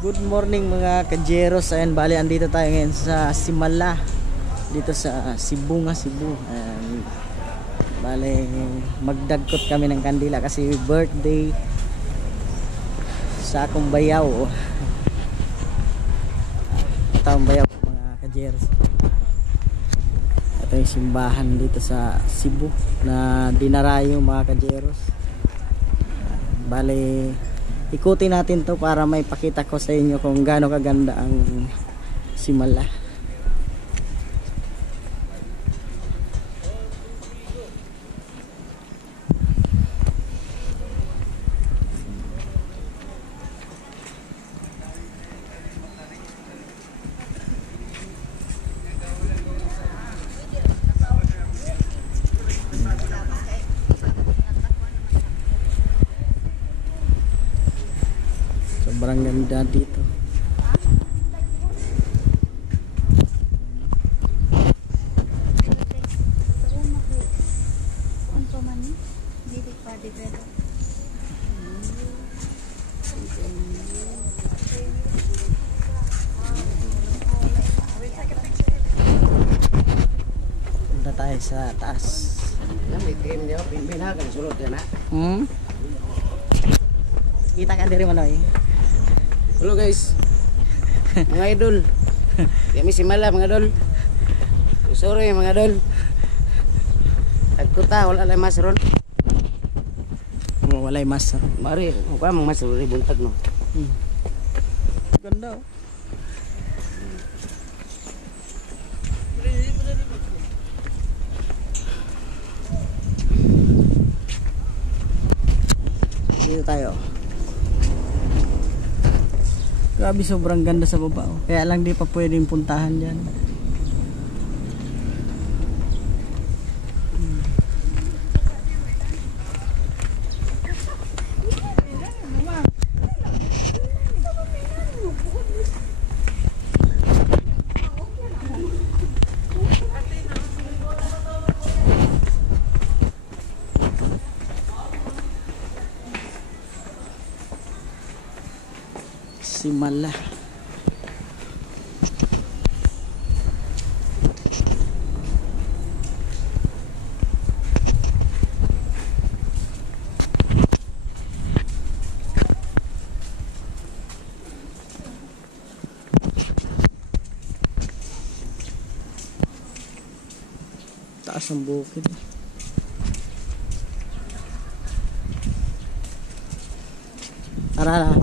Good morning mga kajeros. Ayan, bali andito tayo ngayon sa Simala, dito sa Cebu nga, Cebu. Ayan, bali magdagkot kami ng kandila kasi birthday sa akong bayaw. Taong bayaw mga kajeros. Ito yung simbahan dito sa Cebu na dinarayo mga kajeros. Bali ikutin natin to para may pakita ko sa inyo kung gaano kaganda ang Simala. Sobrang ganda dito. Punta tayo sa taas. Kita ka diri Manoy. Hello guys, mga idol. Kami Simala mga idol. Sorry mga idol. Tagkuta wala lang mas ron. Walay mas. Mari, pa mang mas ron buntag no. Ganda. Dito tayo. Grabe, sobrang ganda sa baba. Kaya lang di pa pwedeng puntahan dyan. Simala. Taas ng bukid. Tara na.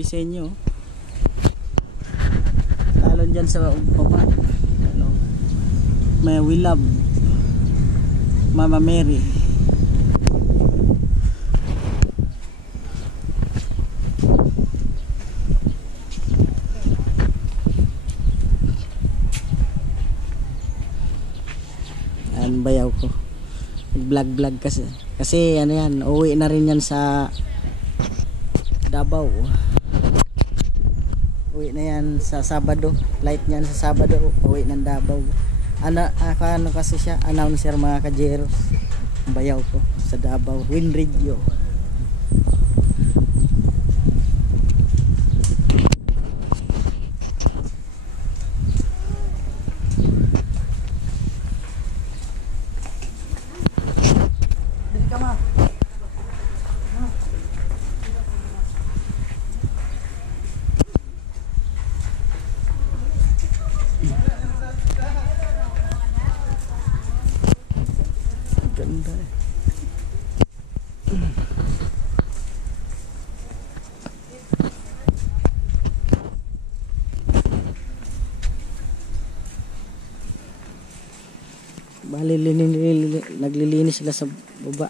Disenyo lalo dyan sa baba, ano, may We Love Mama Mary. Ang bayaw ko vlog kasi ano yan, uwi na rin yan sa Davao. Uwi na yan sa Sabado. Flight niyan sa Sabado. Uwi ng Davao. Ano kasi siya, announcer mga kajeros. Ang bayaw ko sa Davao. Win Radio. Ganda. Bali naglilinis sila sa baba.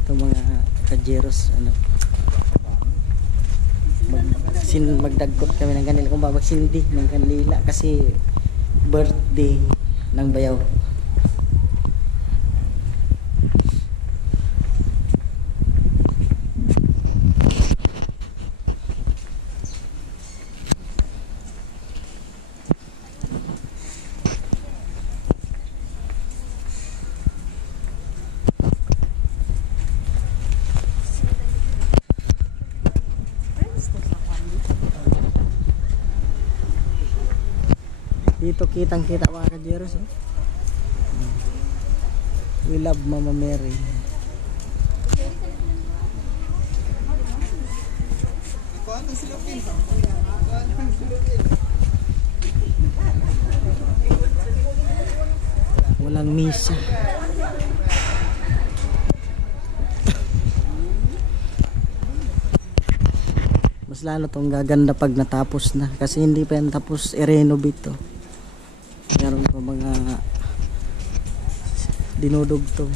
dito mga kajeros, ano, magdagkot kami ng kanila, kung ba magsindi ng kanila kasi birthday ng bayaw. Dito kitang kita mga kajeros, oh. We love Mama Mary. Walang misa. Mas lalo tong gaganda pag natapos na, kasi hindi pa yan tapos i-renovate to. Meron pa mga dinudugtong.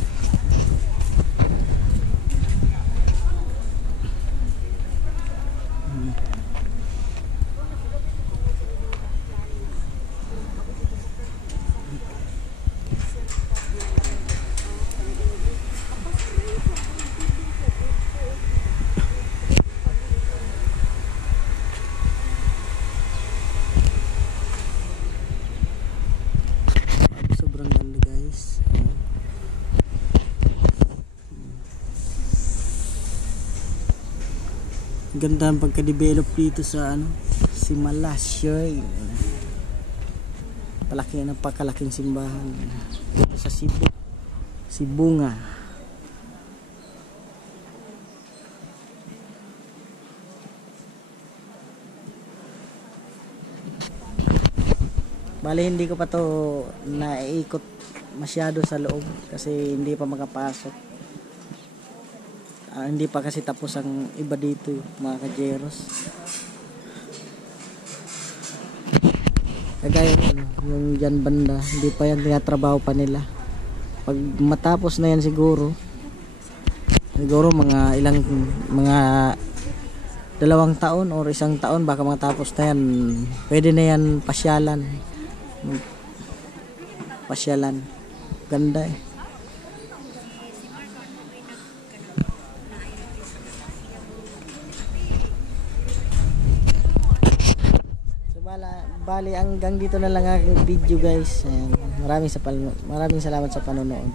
Sobrang ganda guys. Ganda ang pagka-develop dito sa ano, Simala Shrine. Palaki na, napakalaking simbahan dito sa Cebu. Sibunga. Bale hindi ko pa to naiikot masyado sa loob kasi hindi pa makapasok. Hindi pa kasi tapos ang iba dito mga kajeros. Kagaya ano, yung dyan banda, hindi pa yan tinatrabaho pa nila. Pag matapos na yan siguro mga mga 2 taon or 1 taon baka matapos na yan. Pwede na yan pasyalan. Ganda eh. Bali hanggang dito na lang ang video guys. Ayan. Maraming salamat sa panonood.